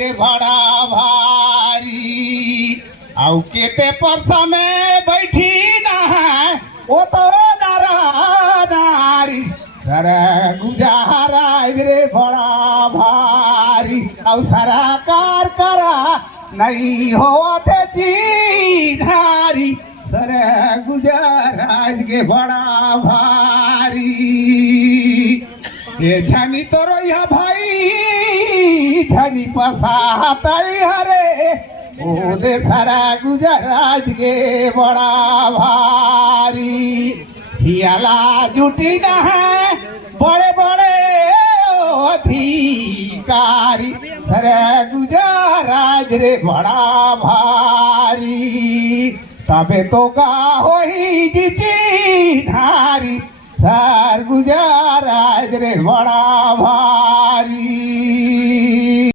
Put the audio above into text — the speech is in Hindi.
रे बड़ा भारी आउ केते परसा में बैठी ना है वो तो नारा नारी सारा गुजारा रे बड़ा भारी आउ सारा कार करा नहीं होते चीधारी सारा गुजारा के बड़ा भारी ये झनी तो रोया भाई झनी पसाताई हरे ओ दे सारा गुजरात के बड़ा भारी हियाला जुटी ना है बड़े बड़े अधिकारी सारा गुजरात रे बड़ा भारी तबे तो का होई जिची धारी सार गुजरात रे बड़ा भारी।